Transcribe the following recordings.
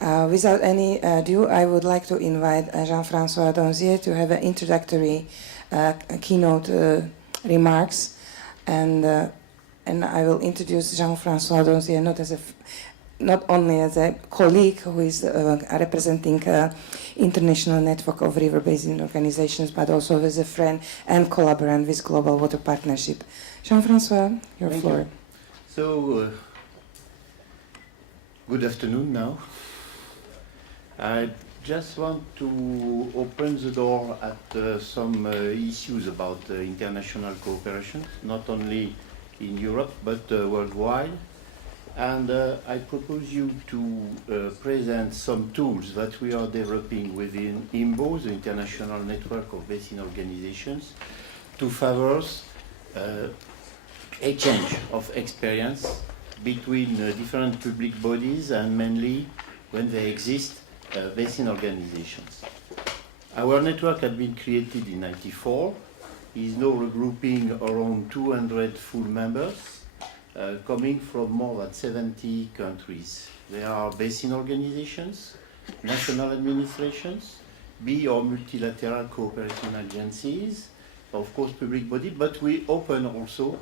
Without any ado, I would like to invite Jean-François Donzier to have an introductory keynote remarks, and I will introduce Jean-François Donzier not only as a colleague who is representing international network of river basin organizations, but also as a friend and collaborator with Global Water Partnership. Jean-François, your floor. You. So, good afternoon now. I just want to open the door at some issues about international cooperation, not only in Europe but worldwide. And I propose you to present some tools that we are developing within IMBO, the International Network of Basin Organizations, to favor exchange of experience between different public bodies and mainly when they exist basin organizations. Our network had been created in '94, is now regrouping around 200 full members coming from more than 70 countries. There are basin organizations, national administrations, or multilateral cooperation agencies, of course public body, but we open also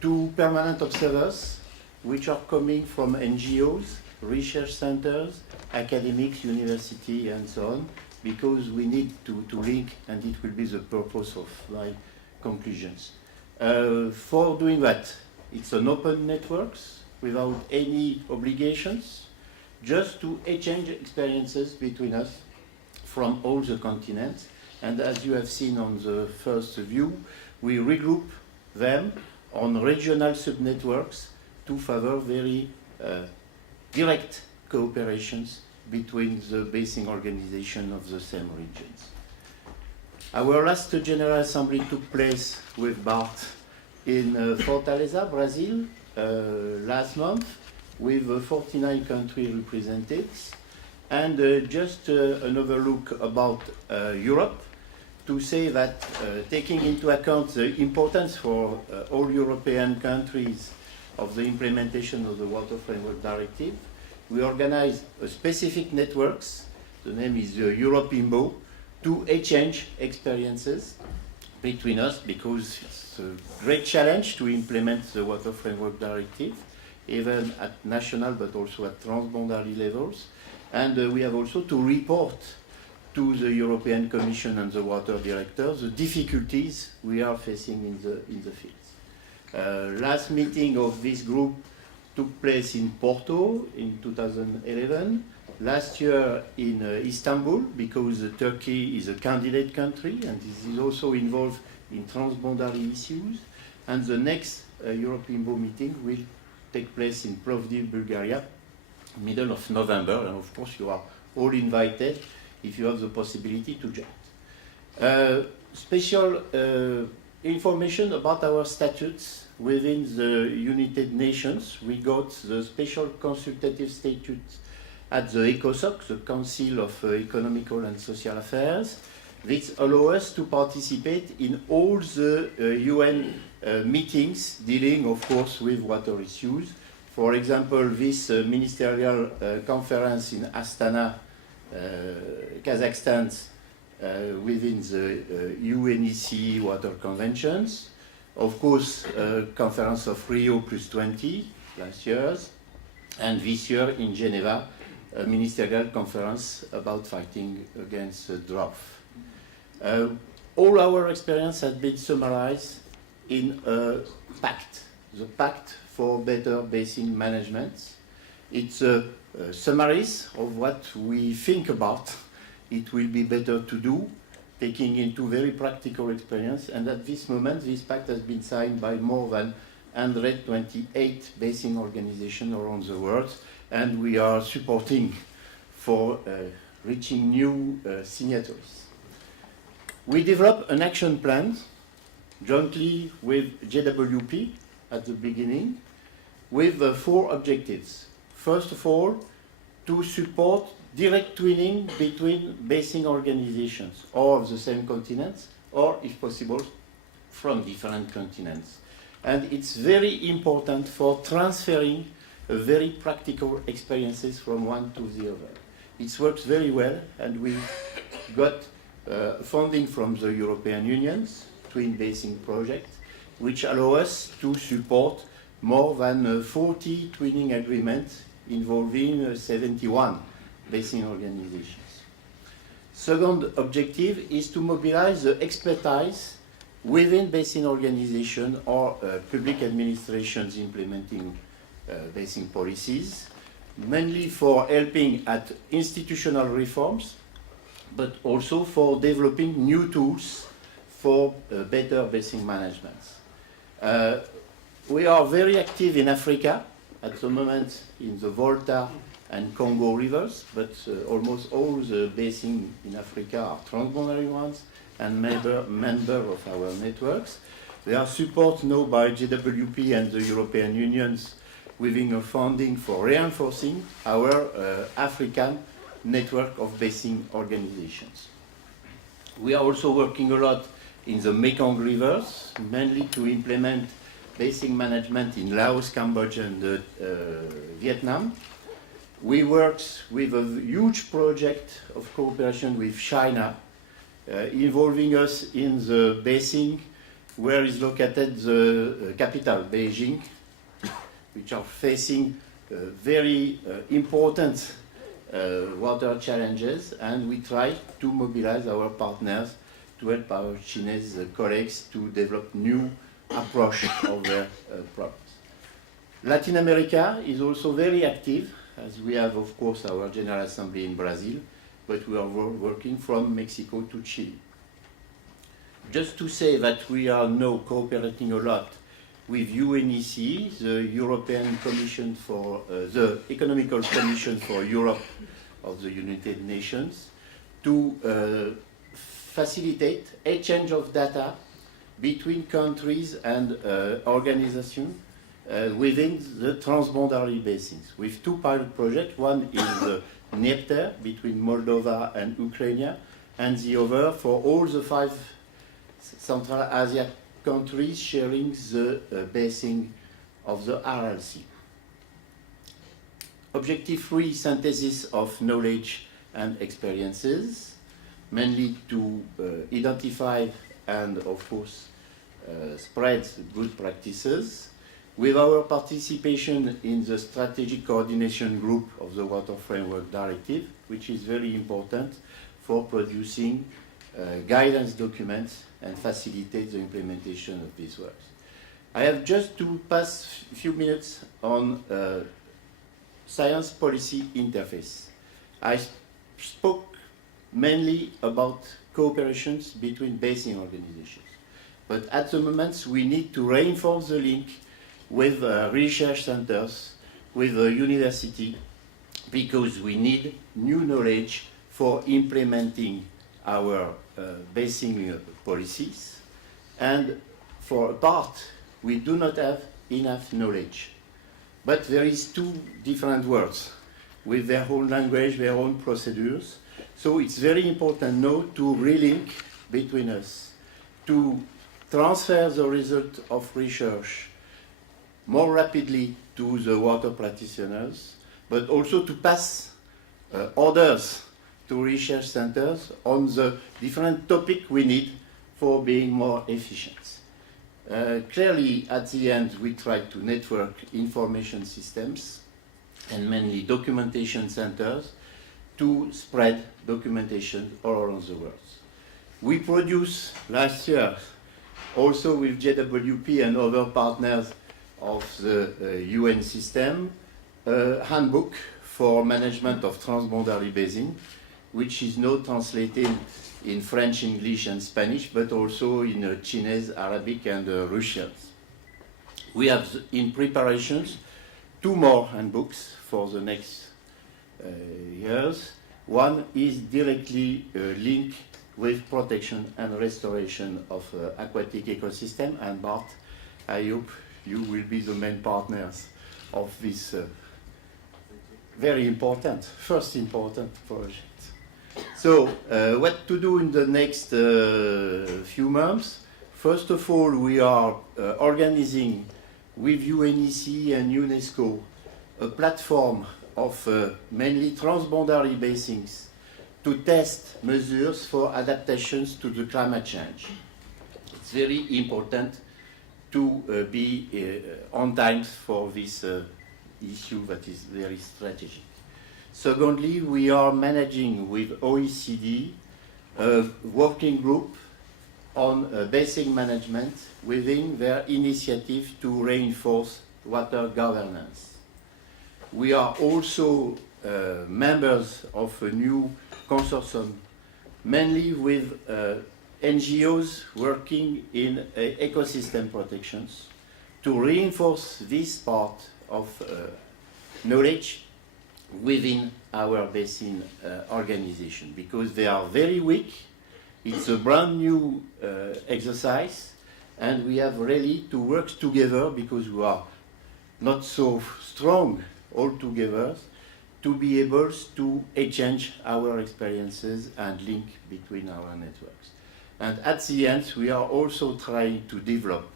to permanent observers which are coming from NGOs, research centers, academics, university, and so on, because we need to link, and it will be the purpose of my conclusions. For doing that, it's an open network without any obligations, just to exchange experiences between us from all the continents. And as you have seen on the first view, we regroup them on regional subnetworks to favor very direct cooperations between the basin organizations of the same regions. Our last General Assembly took place with BART in Fortaleza, Brazil, last month, with 49 countries represented. And just another look about Europe, to say that taking into account the importance for all European countries of the implementation of the Water Framework Directive, we organize a specific networks, the name is Europe IMBO, to exchange experiences between us, because it's a great challenge to implement the Water Framework Directive, even at national but also at transboundary levels. And we have also to report to the European Commission and the Water Director the difficulties we are facing in the fields. Last meeting of this group took place in Porto in 2011. Last year in Istanbul, because Turkey is a candidate country and this is also involved in transboundary issues. And the next European IMBO meeting will take place in Plovdiv, Bulgaria, middle of November. And of course you are all invited if you have the possibility to join. Special information about our statutes within the United Nations. We got the special consultative statute at the ECOSOC, the Council of Economical and Social Affairs. This allows us to participate in all the UN meetings dealing, of course, with water issues. For example, this ministerial conference in Astana, Kazakhstan, within the UNEC Water Conventions. Of course, conference of Rio +20 last year, and this year in Geneva, a ministerial conference about fighting against drought. All our experience has been summarized in a pact, the Pact for Better Basin Management. It's a summaries of what we think about it will be better to do, taking into very practical experience. And at this moment, this pact has been signed by more than 128 basin organizations around the world, and we are supporting for reaching new signatories. We developed an action plan jointly with JWP at the beginning with 4 objectives. First of all, to support direct twinning between basin organizations or of the same continents, or if possible, from different continents. And it's very important for transferring very practical experiences from one to the other. It works very well, and we got funding from the European Union's twin basin project, which allow us to support more than 40 twinning agreements involving 71 basin organizations. Second objective is to mobilize the expertise within basin organization or public administrations implementing basin policies, mainly for helping at institutional reforms, but also for developing new tools for better basin management. We are very active in Africa at the moment in the Volta and Congo rivers, but almost all the basins in Africa are transboundary ones and member of our networks. They are supported now by JWP and the European Union's within a funding for reinforcing our African network of basin organizations. We are also working a lot in the Mekong rivers, mainly to implement basin management in Laos, Cambodia, and Vietnam. We worked with a huge project of cooperation with China, involving us in the basin where is located the capital, Beijing, which are facing very important water challenges, and we try to mobilize our partners to help our Chinese colleagues to develop new approach of their problems. Latin America is also very active, as we have, of course, our General Assembly in Brazil, but we are working from Mexico to Chile. Just to say that we are now cooperating a lot with UNEC, the European Commission for the Economical Commission for Europe of the United Nations, to facilitate exchange of data between countries and organizations within the transboundary basins, with two pilot projects. One is Dniepr between Moldova and Ukraine, and the other for all the 5 Central Asia countries sharing the basin of the Aral Sea. Objective 3, synthesis of knowledge and experiences, mainly to identify and, of course, spread good practices. With our participation in the Strategic Coordination Group of the Water Framework Directive, which is very important for producing guidance documents and facilitate the implementation of these works. I have just to pass a few minutes on science policy interface. I spoke mainly about cooperations between basin organizations, but at the moment we need to reinforce the link with research centers, with the university, because we need new knowledge for implementing our basin policies, and for a part we do not have enough knowledge. But there is 2 different words with their own language, their own procedures, so it's very important now to relink between us, to transfer the result of research more rapidly to the water practitioners, but also to pass orders to research centers on the different topics we need for being more efficient. Clearly, at the end, we try to network information systems and mainly documentation centers to spread documentation all around the world. We produced last year, also with JWP and other partners of the UN system, a handbook for management of transboundary basin, which is now translated in French, English, and Spanish, but also in Chinese, Arabic, and Russian. We have in preparations 2 more handbooks for the next years. One is directly linked with protection and restoration of aquatic ecosystem, and Bart, I hope you will be the main partners of this very important, first important project. So, what to do in the next few months? First of all, we are organizing with UNEC and UNESCO a platform of mainly transboundary basins to test measures for adaptations to the climate change. It's very important to be on time for this issue that is very strategic. Secondly, we are managing with OECD a working group on basin management within their initiative to reinforce water governance. We are also members of a new consortium, mainly with NGOs working in ecosystem protections to reinforce this part of knowledge within our basin organization, because they are very weak. It's a brand new exercise, and we have really to work together, because we are not so strong all together, to be able to exchange our experiences and link between our networks. And at the end, we are also trying to develop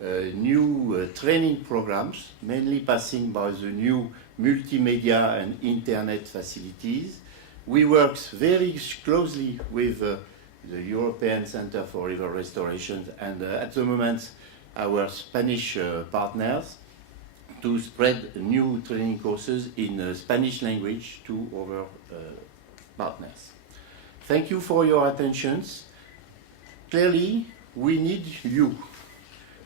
new training programs, mainly passing by the new multimedia and internet facilities. We work very closely with the European Center for River Restoration and at the moment our Spanish partners to spread new training courses in Spanish language to our partners. Thank you for your attention. Clearly, we need you.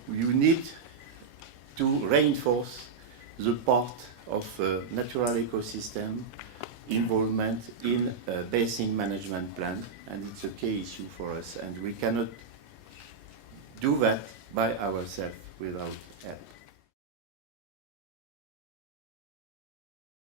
You need to reinforce the part of natural ecosystem involvement in a basin management plan, and it's a key issue for us, and we cannot do that by ourselves without help.